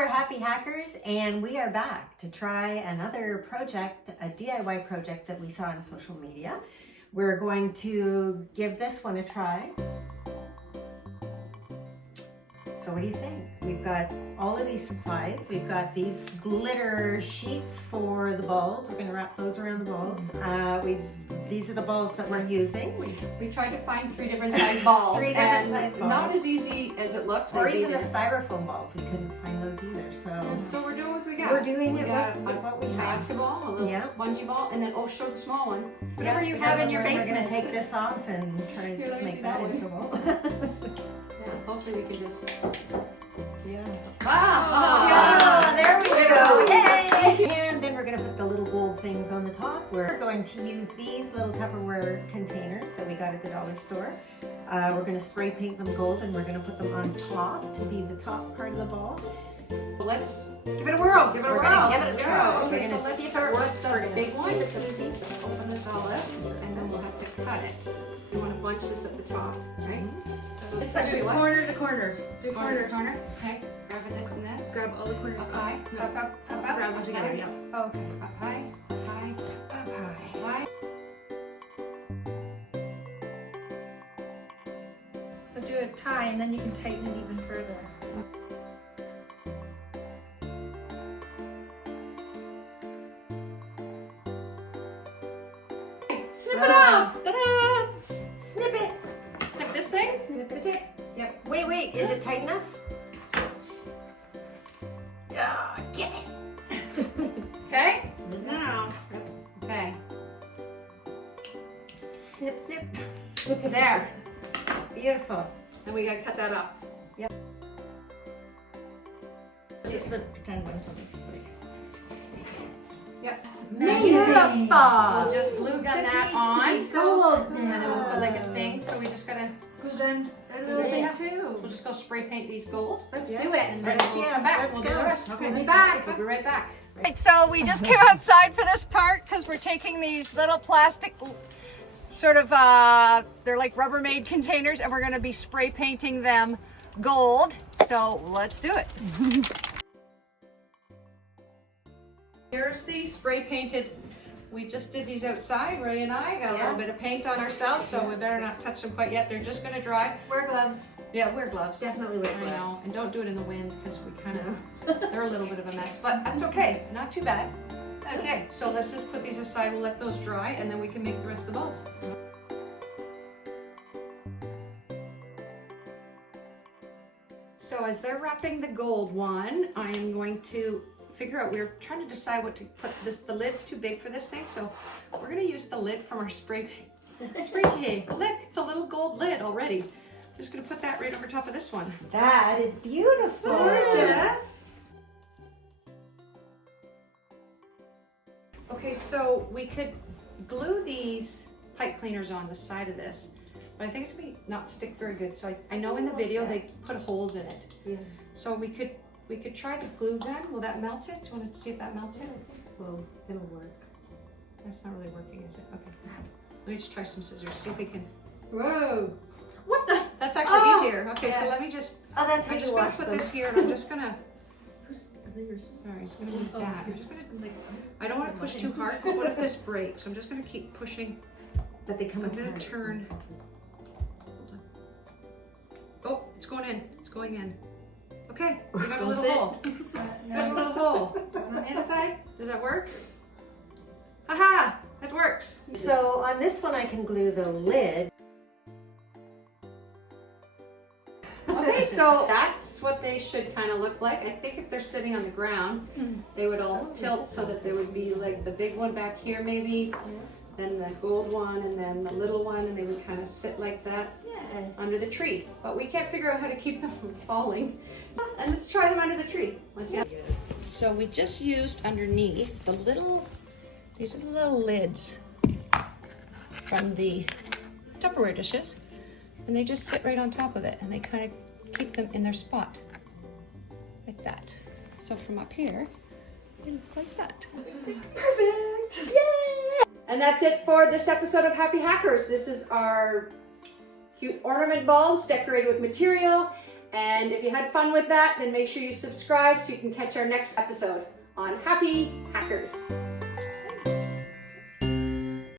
we're Happy Hackers, and we are back to try another project, a DIY project that we saw on social media. We're going to give this one a try. So what do you think? We've got all of these supplies. We've got these glitter sheets for the balls. We're going to wrap those around the balls. These are the balls that we're using. We tried to find 3 different size balls. Not as easy as it looks. Or even the styrofoam balls. We couldn't find those either. So we're doing what we got. We're doing it with what we have. Basketball, a little spongy ball, and then show the small one. Whatever you have in your basement. We're going to take this off and try to make that into a ball. Yeah, hopefully we can just... Yeah. Ah! There we go! Yay! And then we're going to put the little gold things on the top. We're going to use these little Tupperware containers that we got at the dollar store. We're going to spray paint them gold, and we're going to put them on top to be the top part of the ball. Well, let's give it a whirl. Give it a whirl. Give it a try. Okay, so let's start with the big one. Open this all up, and then we'll have to cut it. You want to bunch this at the top, right? So let's do corner to corners. Do corner. Okay, grab this and this. Grab all the corners. Up high. No. Up. Grab them together, yeah. Oh, okay. Up high. Up high. Up high. High. So do a tie, and then you can tighten it even further. Snip it off! Ta-da! Snip it! Snip this thing? Snip it. Yep. Wait, is it tight enough? Yeah, get it! Okay? Now. Okay. Snip, snip. There. Beautiful. And we gotta cut that off. Yep. Just the pretend one to look like. Yep. Beautiful! We'll just glue gun that on. Gold And then we'll put like a thing, so we just gotta Glue gun. A little thing too. We'll just go spray paint these gold. Let's do And it. then we'll come back. We'll do the rest. Okay. We'll be back. We'll be right back. Right, so we just came outside for this part because we're taking these little plastic sort of, they're like Rubbermaid containers, and we're going to be spray painting them gold. So let's do it. Here's the spray painted. We just did these outside, Ray and I. Got a little bit of paint on ourselves, so we better not touch them quite yet. They're just going to dry. Wear gloves. Yeah, wear gloves. Definitely wear gloves. I know, and don't do it in the wind because we kind of, they're a little bit of a mess, but that's okay. Not too bad. Okay, so let's just put these aside. We'll let those dry, and then we can make the rest of the balls. So as they're wrapping the gold one, I am going to figure out, we're trying to decide what to put this, the lid's too big for this thing, so we're gonna use the lid from our spray paint. Look, it's a little gold lid already. I'm just gonna put that right over top of this one. That is beautiful. Gorgeous. Okay, so we could glue these pipe cleaners on the side of this, but I think it's gonna not stick very good. So I know in the video they put holes in it. Yeah. So we could try the glue gun. Will that melt it? Do you want to see if that melts it? Well, it'll work. That's not really working, is it? Okay. Let me just try some scissors, see if we can. Whoa. What the? That's actually easier. Okay, so let me just. Oh, that's how I'm you just gonna wash put them. this here, and I'm just gonna. Sorry, it's gonna move that. I'm just gonna. I don't want to push too hard, because what if this breaks? I'm just gonna keep pushing. But they come I'm gonna apart. turn. Oh, it's going in. It's going in. Okay, we got a little hole. There's a little hole. On the other side. Does that work? Aha! That works. So on this one I can glue the lid. Okay, so that's what they should kind of look like. I think if they're sitting on the ground, they would all tilt so that there would be like the big one back here maybe, then the gold one, and then the little one, and they would kind of sit like that under the tree. But we can't figure out how to keep them from falling. And let's try them under the tree. Let's see. So we just used underneath the little, these are the little lids from the Tupperware dishes, and they just sit right on top of it, and they kind of keep them in their spot like that. So from up here, they look like that. Perfect! Yay! And that's it for this episode of Happy Hackers. This is our cute ornament balls decorated with material, And if you had fun with that, then make sure you subscribe so you can catch our next episode on Happy Hackers.